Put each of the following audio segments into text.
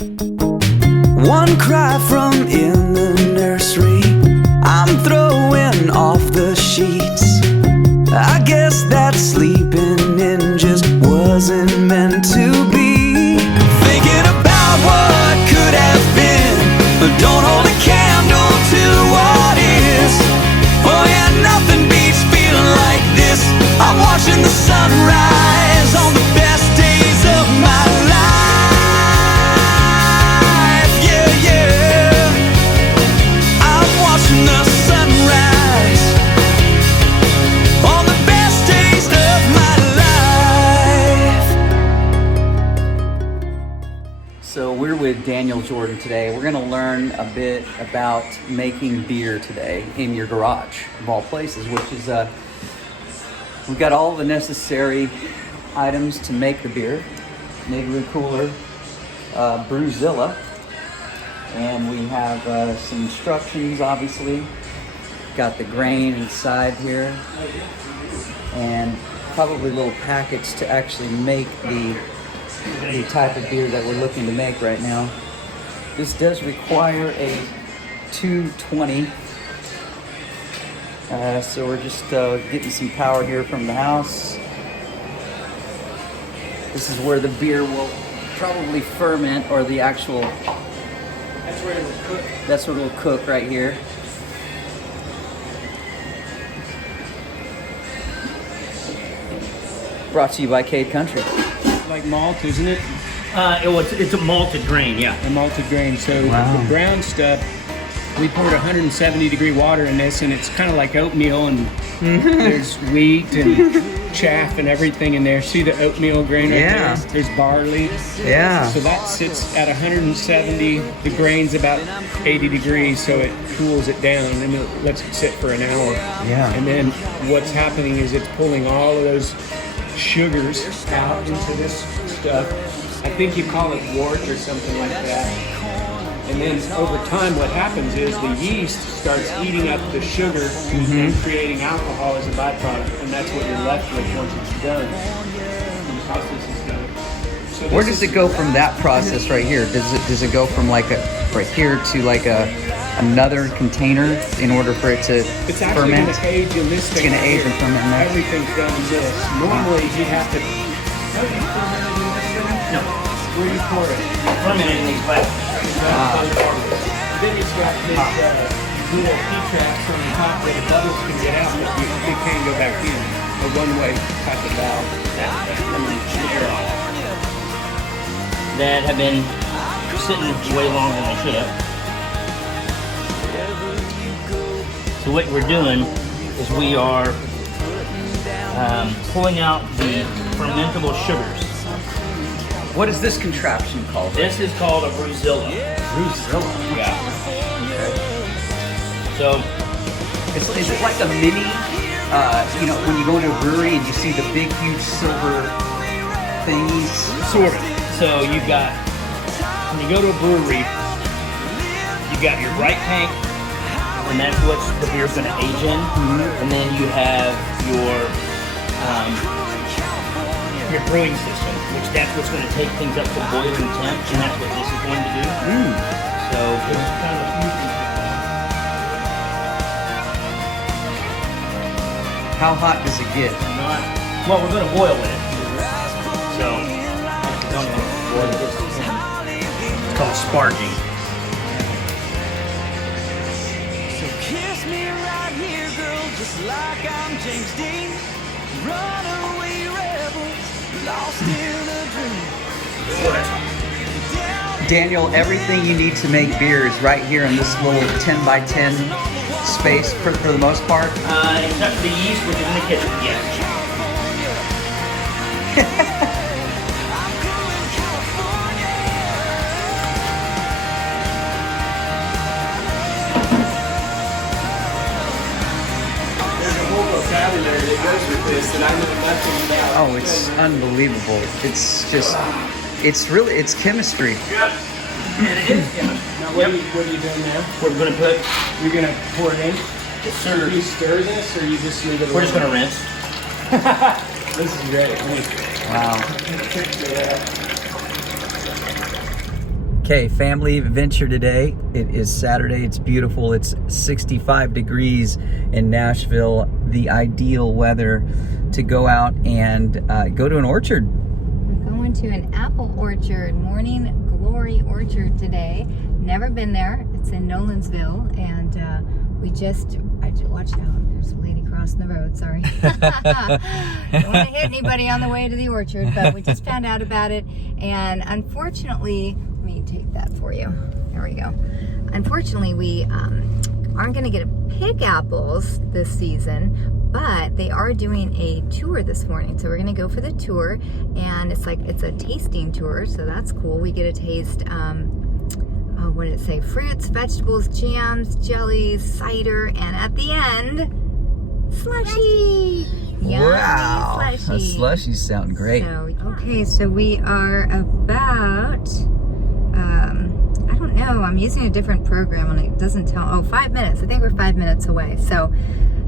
One cry from in the nursery, I'm throwing off the sheets. I guess that sleeping in just wasn't meant to be. Thinking about what could have been, but don't hold a candle to what is. Oh yeah, nothing beats feeling like this. I'm watching the sunrise on the best days of my life. Yeah, yeah, I'm watching the sunrise on the best days of my life. So we're with Daniel Zordan today. We're gonna learn a bit about making beer today in your garage, of all places, which is we've got all the necessary items to make the beer. Igloo cooler, Brewzilla, and we have some instructions, obviously. Got the grain inside here, and probably little packets to actually make the type of beer that we're looking to make right now. This does require a 220. So we're just getting some power here from the house. This is where the beer will probably ferment, or the actual... That's where it'll cook. That's what it'll cook right here. Brought to you by Cade Country. Like malt, isn't it? It's a malted grain, yeah. A malted grain. So Wow. the brown stuff, we poured 170-degree water in this, and it's kind of like oatmeal, and there's wheat and chaff and everything in there. See the oatmeal grain right Yeah. there? There's barley. Yeah. So that sits at 170. The grain's about 80 degrees, so it cools it down, and it lets it sit for an hour. Yeah. And then what's happening is it's pulling all of those sugars out into this stuff. I think you call it wort or something like that. And then over time what happens is the yeast starts eating up the sugar and creating alcohol as a byproduct, and that's what you're left with once it's done. When the process is done. So Where does it go from that process right here? Does it go from like right here to like another container in order for it to it's actually ferment? going to age in this It's thing. going to age and ferment in there. Everything's done in this. Normally you have to... How do you ferment it in this thing? No, Where do you pour it? fermenting these plastics. Then it's got this little P-trap on the top where the bubbles can get out, but they can't go back in. A one-way type of valve. That have been sitting way longer than they should have. So what we're doing is we are pulling out the fermentable sugars. What is this contraption called? This is called a Brewzilla. Brewzilla. Yeah. So Is it like a mini, when you go into a brewery and you see the big, huge silver things? sort of. So you've got, when you go to a brewery, you've got your bright tank, and that's what the beer's going to age in. And then you have your brewing system, which that's what's going to take things up to boiling temp, and that's what this is going to do. So it's kind of a fusion. How hot does it get? Well, we're going to boil with it. So don't even boil this. It's called sparging. So kiss me right here, girl, just like I'm James Dean. Runaway rebels, lost in a dream. Daniel, everything you need to make beer is right here in this little 10 by 10 space for the most part. Except for the yeast, which is in the kitchen, yes. Vocabulary that goes with this that I know nothing about. Oh, it's unbelievable. It's just, it's chemistry. And it is chemistry. Now what are you doing now? We're going to put, You're gonna pour it in? yes, Do sir. you stir this, or you just leave it alone? We're just going to rinse. This is great. Wow. Okay, family adventure today. It is Saturday. It's beautiful. It's 65 degrees in Nashville. The ideal weather to go out and go to an orchard. We're going to an apple orchard, Morning Glory Orchard today. Never been there. It's in Nolensville, and I just watched out. There's a lady crossing the road. Sorry. Don't want to hit anybody on the way to the orchard, but we just found out about it, and unfortunately, let me take that for you. There we go. Unfortunately, we aren't going to get to pick apples this season, but they are doing a tour this morning. So we're going to go for the tour, and it's a tasting tour, so that's cool. We get to taste, what did it say? Fruits, vegetables, jams, jellies, cider, and at the end, slushy. Wow, Yummy slushy. Slushies sound great. So we are about, I don't know, I'm using a different program and it doesn't tell, 5 minutes. I think we're 5 minutes away. So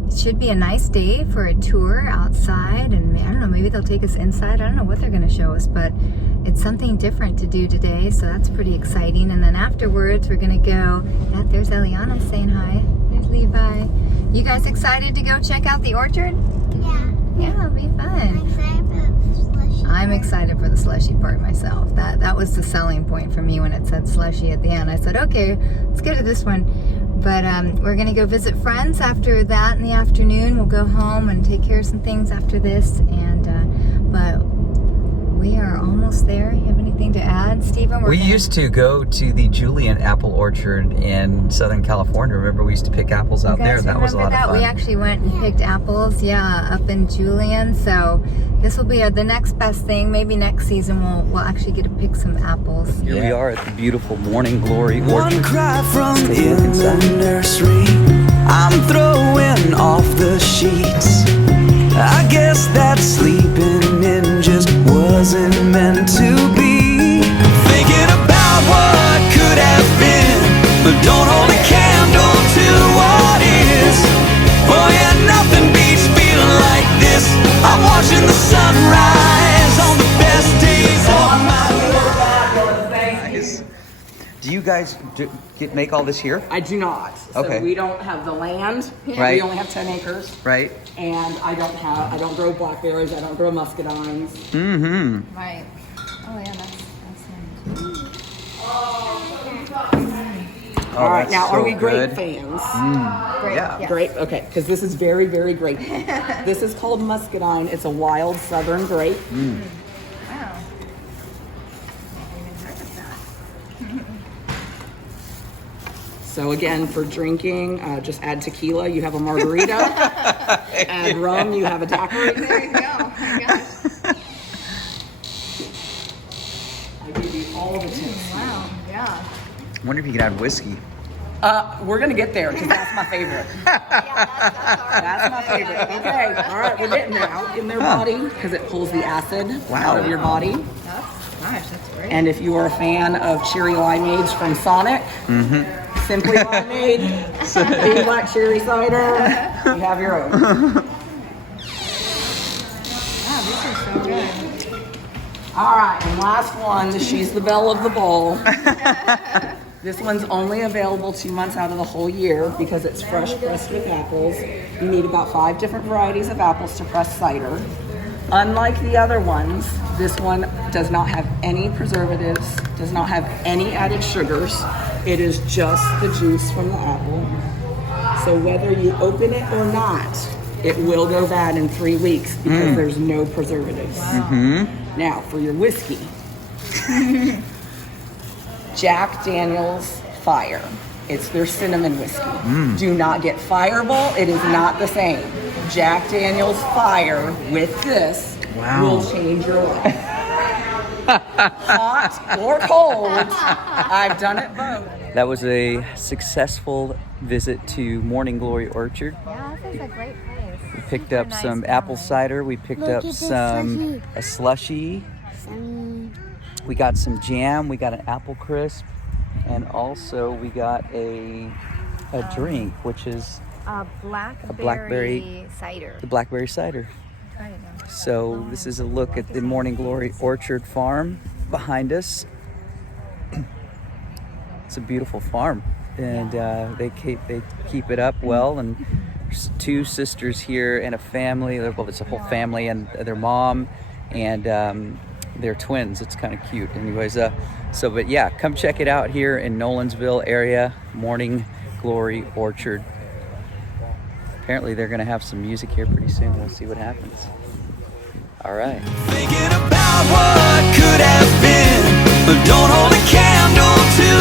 it should be a nice day for a tour outside, and I don't know, maybe they'll take us inside. I don't know what they're going to show us, but it's something different to do today, so that's pretty exciting. And then afterwards, we're going to go, there's Eliana saying hi. There's Levi. You guys excited to go check out the orchard? Yeah, it'll be fun. I'm excited for the slushy part myself. That was the selling point for me when it said slushy at the end. I said, okay, let's go to this one. But we're going to go visit friends after that in the afternoon. We'll go home and take care of some things after this. But we are almost there. You have anything to add, Stephen? We used to go to the Julian Apple Orchard in Southern California. Remember, we used to pick apples out there. That was a lot of fun. We actually went and picked apples, up in Julian. So this will be the next best thing. Maybe next season we'll actually get to pick some apples. Here we are at the beautiful Morning Glory Orchard. One cry from in the nursery, I'm throwing off the sheets. I guess that sleeping in just wasn't meant to be. Thinking about what could have been, but don't hold a candle to what is. Oh yeah, nothing beats feeling like this. I'm watching the sunrise on the best days of my life. Nice. Do you guys make all this here? I do not. So Okay. we don't have the land. Right. We only have 10 acres. Right. And I don't grow blackberries. I don't grow muscadines. Mm-hmm. Right. Oh yeah, that's All right. Now, so are we grape good. fans? great. Yeah. Grape. Okay. Because this is very, very grapey. This is called muscadine. It's a wild southern grape. Wow. So again, for drinking, just add tequila. You have a margarita. Add rum. You have a daiquiri. There you go. Oh my gosh. I give you all the tips. Wow. Yeah. I wonder if you could add whiskey. We're gonna get there because that's my favorite. That's my favorite. Okay, all right, we're getting there. Out in their body because it pulls the acid out of your body. Gosh, that's great. And if you are a fan of cherry limeades from Sonic, Simply Limeade, Big Black Cherry Cider, you have your own. Wow, these are so good. All right, and last one, she's the belle of the ball. This one's only available 2 months out of the whole year because it's fresh pressed with apples. You need about 5 different varieties of apples to press cider. Unlike the other ones, this one does not have any preservatives, does not have any added sugars. It is just the juice from the apple. So whether you open it or not, it will go bad in 3 weeks because there's no preservatives. Now, for your whiskey. Jack Daniel's Fire. It's their cinnamon whiskey. Do not get Fireball. It is not the same. Jack Daniel's Fire with this will change your life. Hot or cold, I've done it both. That was a successful visit to Morning Glory Orchard. Yeah, this is a great place. We picked up some apple cider. We picked up a slushy. We got some jam. We got an apple crisp, and also we got a drink, which is Blackberry cider. the blackberry cider. Try it now. So this is a look at the Morning Glory Orchard Farm behind us. it's a beautiful farm, and they keep it up well. And there's 2 sisters here and a family. Well, it's a whole family and their mom, and they're twins. It's kind of cute. Anyways, but yeah, come check it out here in Nolensville area, Morning Glory Orchard. Apparently they're gonna have some music here pretty soon. We'll see what happens. All right. Thinking about what could have been, but don't hold a candle to